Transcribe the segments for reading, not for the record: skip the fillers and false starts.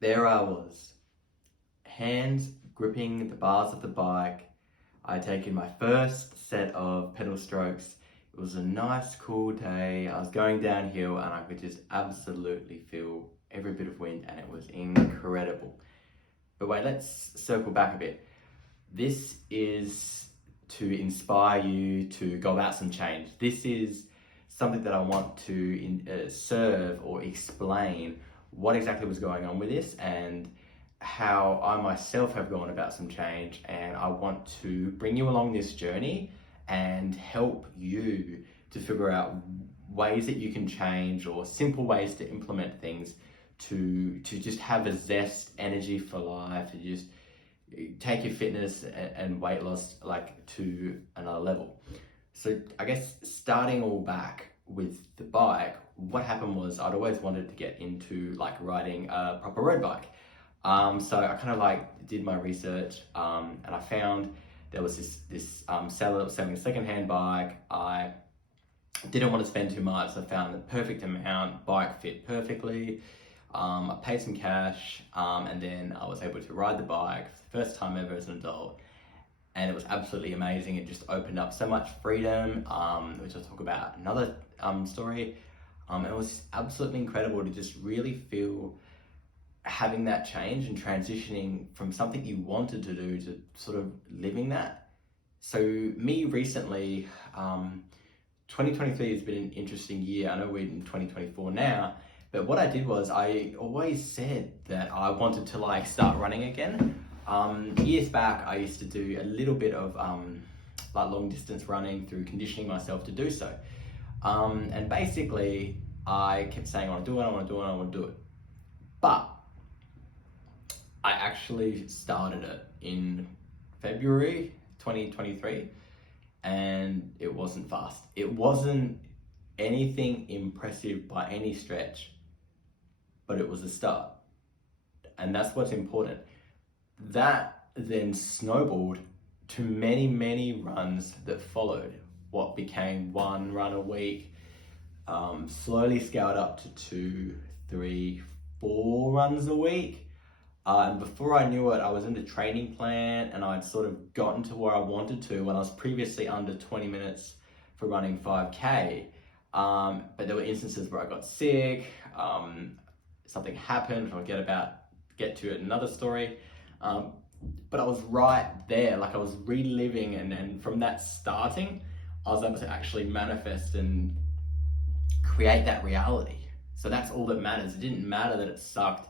there I was, hands gripping the bars of the bike. I had taken my first set of pedal strokes. It was a nice, cool day. I was going downhill and I could just absolutely feel every bit of wind, and it was incredible. But wait, let's circle back a bit. This is to inspire you to go about some change. This is something that I want to serve or explain what exactly was going on with this and how I myself have gone about some change. And I want to bring you along this journey and help you to figure out ways that you can change or simple ways to implement things to just have a zest, energy for life, to just take your fitness and weight loss like to another level. So I guess starting all back with the bike, what happened was I'd always wanted to get into like riding a proper road bike. So I kind of like did my research, and I found there was this seller selling a secondhand bike. I didn't want to spend too much, so I found the perfect amount. Bike fit perfectly. I paid some cash, and then I was able to ride the bike for the first time ever as an adult, and it was absolutely amazing. It just opened up so much freedom, which I'll talk about another story. It was absolutely incredible to just really feel having that change and transitioning from something you wanted to do to sort of living that. So me recently, 2023 has been an interesting year. I know we're in 2024 now, but what I did was I always said that I wanted to like start running again. Years back, I used to do a little bit of like long distance running through conditioning myself to do so. And basically, I kept saying, I want to do it, I want to do it, I want to do it. But I actually started it in February 2023, and it wasn't fast. It wasn't anything impressive by any stretch, but it was a start. And that's what's important. That then snowballed to many, many runs that followed. What became one run a week, slowly scaled up to 2, 3, 4 runs a week. And before I knew it, I was in the training plan and I'd sort of gotten to where I wanted to when I was previously under 20 minutes for running 5K. But there were instances where I got sick, something happened, which I'll get to it in another story. But I was right there, like I was reliving, and from that starting, I was able to actually manifest and create that reality. So that's all that matters. It didn't matter that it sucked.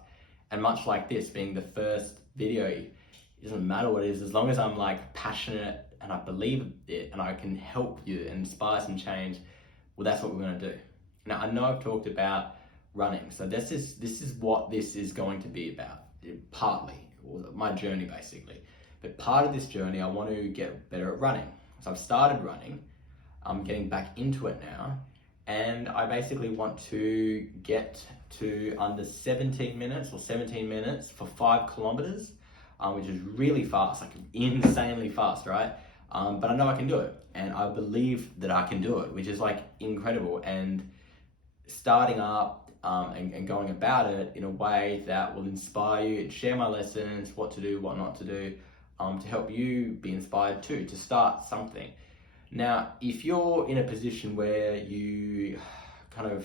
And much like this being the first video, it doesn't matter what it is, as long as I'm like passionate and I believe it and I can help you and inspire some change, well, that's what we're going to do. Now, I know I've talked about running, so this is what this is going to be about, partly, or my journey basically. But part of this journey, I want to get better at running. So I've started running, I'm getting back into it now, and I basically want to get to under 17 minutes for 5 kilometers, which is really fast, like insanely fast, right? But I know I can do it, and I believe that I can do it, which is like incredible. And starting up and going about it in a way that will inspire you and share my lessons, what to do, what not to do, to help you be inspired too, to start something. Now, if you're in a position where you kind of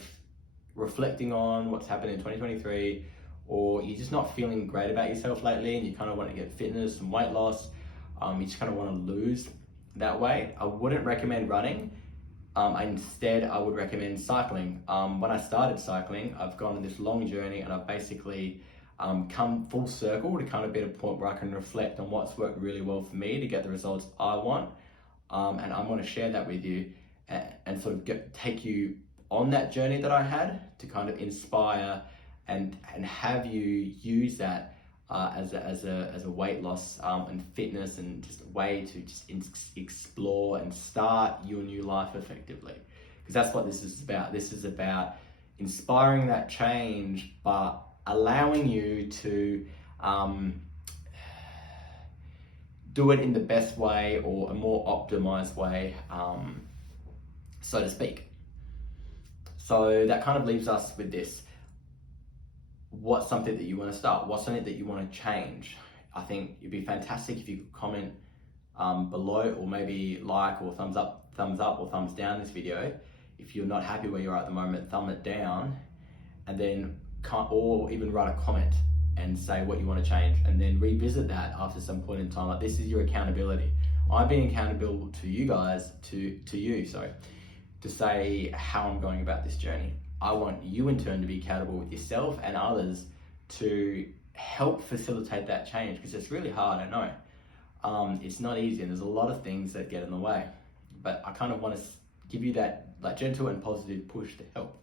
reflecting on what's happened in 2023, or you're just not feeling great about yourself lately and you kind of want to get fitness and weight loss, you just kind of want to lose that weight, I wouldn't recommend running. Instead, I would recommend cycling. When I started cycling, I've gone on this long journey and I've basically come full circle to kind of be at a point where I can reflect on what's worked really well for me to get the results I want. And I want to share that with you and sort of take you on that journey that I had to kind of inspire and have you use that as a weight loss and fitness and just a way to just explore and start your new life effectively. Because that's what this is about. This is about inspiring that change, but allowing you to do it in the best way or a more optimized way, so to speak. So that kind of leaves us with this. what's something that you want to start? What's something that you want to change? I think it'd be fantastic if you could comment below, or maybe like or thumbs up or thumbs down this video. If you're not happy where you're at the moment, thumb it down, and then or even write a comment and say what you want to change, and then revisit that after some point in time. Like, this is your accountability. I'm being accountable to you guys, to you, sorry, to say how I'm going about this journey. I want you in turn to be accountable with yourself and others to help facilitate that change, because it's really hard, I know. It's not easy, and there's a lot of things that get in the way, but I kind of want to give you that gentle and positive push to help.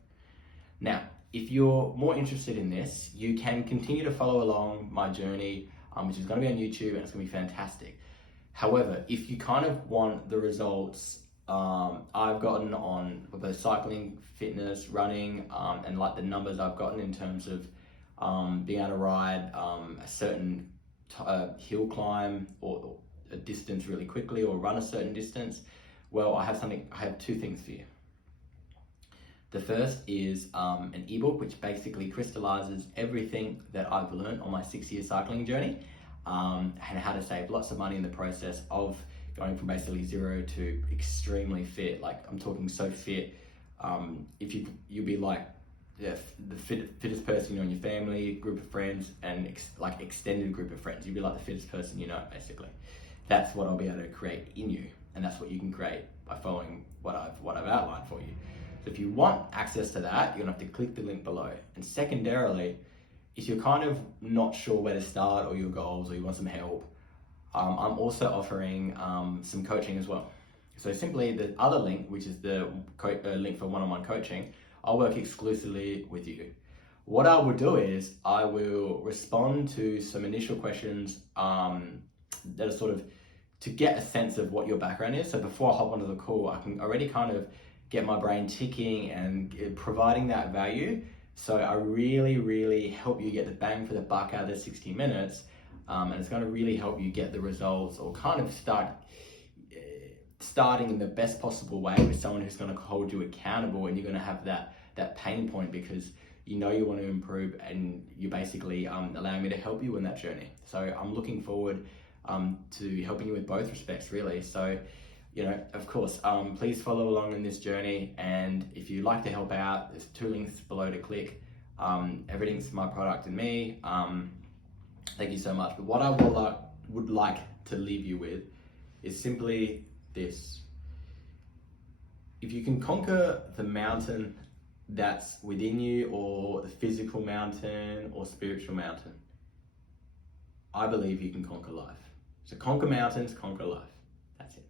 Now, if you're more interested in this, you can continue to follow along my journey, which is going to be on YouTube, and it's going to be fantastic. However, if you kind of want the results I've gotten on both cycling, fitness, running, and like the numbers I've gotten in terms of being able to ride a certain hill climb or a distance really quickly, or run a certain distance, well, I have two things for you. The first is an ebook which basically crystallizes everything that I've learned on my 6-year cycling journey, and how to save lots of money in the process of going from basically zero to extremely fit. Like, I'm talking so fit, if you'll be like the fittest person in your family, group of friends, and like extended group of friends. You'll be like the fittest person you know, basically. That's what I'll be able to create in you, and that's what you can create by following what I've outlined for you. So if you want access to that, you're gonna have to click the link below. And secondarily, if you're kind of not sure where to start, or your goals, or you want some help, I'm also offering some coaching as well. So simply the other link, which is the link for one-on-one coaching, I'll work exclusively with you. What I will do is I will respond to some initial questions that are sort of to get a sense of what your background is. So before I hop onto the call, I can already kind of get my brain ticking and providing that value. So I really help you get the bang for the buck out of the 60 minutes. And it's going to really help you get the results, or kind of starting in the best possible way with someone who's going to hold you accountable, and you're going to have that pain point because you know you want to improve, and you're basically allowing me to help you in that journey. So I'm looking forward to helping you with both respects, really. So, you know, of course, please follow along in this journey, and if you'd like to help out, there's 2 links below to click. Everything's my product and me. Thank you so much. But what I would like to leave you with is simply this. If you can conquer the mountain that's within you, or the physical mountain or spiritual mountain, I believe you can conquer life. So conquer mountains, conquer life. That's it.